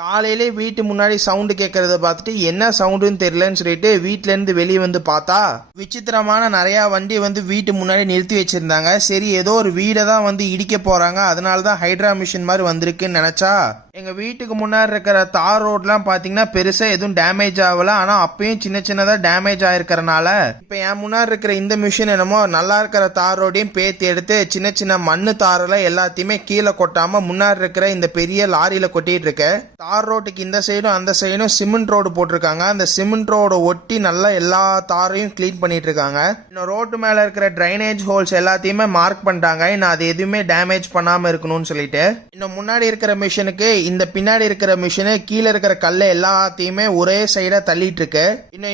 காலையிலே வீட்டு முன்னாடி சவுண்டு கேட்கறத பார்த்துட்டு என்ன சவுண்டுன்னு தெரியலன்னு சொல்லிட்டு வீட்டுல இருந்து வெளியே வந்து பார்த்தா விசித்திரமான நிறைய வண்டி வந்து வீட்டு முன்னாடி நிறுத்தி வச்சிருந்தாங்க. சரி ஏதோ ஒரு வீடை தான் வந்து இடிக்க போறாங்க, அதனாலதான் ஹைட்ரா மிஷின் மாதிரி வந்திருக்குன்னு நினைச்சா எங்க வீட்டுக்கு முன்னாடி இருக்கிற தார் ரோட்லாம் பாத்தீங்கன்னா பெருசா எதுவும் டேமேஜ் ஆகல. ஆனா அப்பயும் சின்ன சின்னதா டேமேஜ் ஆயிருக்கறனால இப்ப என் முன்னாடி இருக்கிற இந்த மிஷின் என்னமோ நல்லா இருக்கிற தார் ரோடையும் பேத்தி எடுத்து சின்ன சின்ன மண்ணு தாரெல்லாம் எல்லாத்தையுமே கீழே கொட்டாம முன்னாடி இருக்கிற இந்த பெரிய லாரியில கொட்டிட்டு இருக்கு. தார் ரோட்டுக்கு இந்த சைடும் அந்த சைடும் சிமெண்ட் ரோடு போட்டிருக்காங்க. அந்த சிமெண்ட் ரோட ஒட்டி நல்லா எல்லா தாரையும் கிளீன் பண்ணிட்டு இருக்காங்க. இன்னும் ரோட்டு மேல இருக்கிற டிரைனேஜ் ஹோல்ஸ் எல்லாத்தையுமே மார்க் பண்ணிட்டாங்க, இன்னும் அது எதுவுமே டேமேஜ் பண்ணாம இருக்கணும்னு சொல்லிட்டு. இன்னும் முன்னாடி இருக்கிற மிஷினுக்கு இந்த பின்னாடி இருக்கிற மிஷினு கீழே இருக்கிற கல்ல எல்லாத்தையுமே ஒரே சைடா தள்ளிட்டு இருக்கு.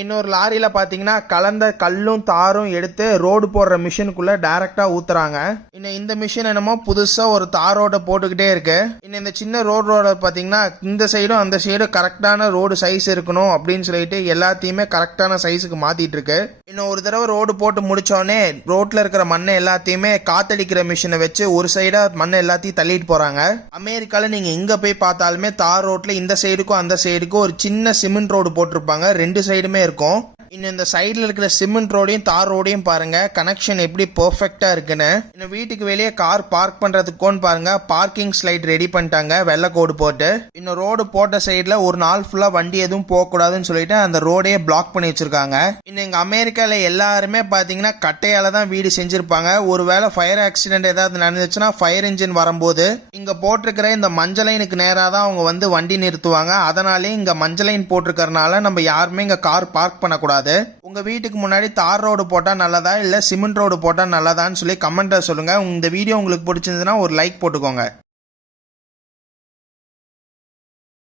இன்னொரு லாரியில பாத்தீங்கன்னா கலந்த கல்லும் தாரும் எடுத்து ரோடு போடுற மிஷினுக்குள்ள டைரக்டா ஊத்துறாங்க. இன்னும் இந்த மிஷின் என்னமோ புதுசா ஒரு தார் ரோட போட்டுக்கிட்டே இருக்கு. இன்னும் இந்த சின்ன ரோட பாத்தீங்கன்னா இந்த சைடும் அந்த சைடும் கரெக்டான ரோடு சைஸ் இருக்கணும் அப்படின்னு சொல்லிட்டு எல்லாத்தையுமே கரெக்டான சைஸுக்கு மாத்திட்டு இருக்கு. இன்னும் ஒரு தடவை ரோடு போட்டு முடிச்சோடனே ரோட்ல இருக்கிற மண்ணை எல்லாத்தையுமே காத்தடிக்கிற மிஷினை வச்சு ஒரு சைடா மண்ணை எல்லாத்தையும் தள்ளிட்டு போறாங்க. அமெரிக்கால நீங்க எங்க போய் பார்த்தாலுமே தார் ரோட்ல இந்த சைடுக்கும் அந்த சைடுக்கும் ஒரு சின்ன சிமெண்ட் ரோடு போட்டிருப்பாங்க, ரெண்டு சைடுமே இருக்கும். இன்னும் இந்த சைடுல இருக்கிற சிமெண்ட் ரோடையும் தார் ரோடையும் பாருங்க கனெக்ஷன் எப்படி பெர்ஃபெக்ட்டா இருக்குன்னு. இன்னும் வீட்டுக்கு வெளியே கார் பார்க் பண்றதுக்கோன்னு பாருங்க பார்க்கிங் ஸ்லைட் ரெடி பண்ணிட்டாங்க வெள்ளை கோடு போட்டு. இன்னும் ரோடு போட்ட சைடுல ஒரு நாள் ஃபுல்லா வண்டி எதுவும் போக கூடாதுன்னு சொல்லிட்டு அந்த ரோடையே பிளாக் பண்ணி வச்சிருக்காங்க. இன்னும் எங்க அமெரிக்கால எல்லாருமே பாத்தீங்கன்னா கட்டையால தான் வீடு செஞ்சிருப்பாங்க. ஒருவேளை ஃபயர் ஆக்சிடென்ட் ஏதாவது நடந்துச்சுன்னா ஃபயர் இன்ஜின் வரும்போது இங்க போட்டிருக்கிற இந்த மஞ்சள் லைனுக்கு நேரா தான் அவங்க வந்து வண்டி நிறுத்துவாங்க. அதனாலே இங்க மஞ்சள் லைன் போட்டிருக்கறனால நம்ம யாருமே இங்க கார் பார்க் பண்ணக்கூடாது. உங்க வீட்டுக்கு முன்னாடி தார் ரோடு போட்டா நல்லதா இல்ல சிமெண்ட் ரோடு போட்டா நல்லதான்னு சொல்லி கமெண்ட்ல சொல்லுங்க. இந்த வீடியோ உங்களுக்கு பிடிச்சிருந்ததுன்னா ஒரு லைக் போட்டுக்கோங்க.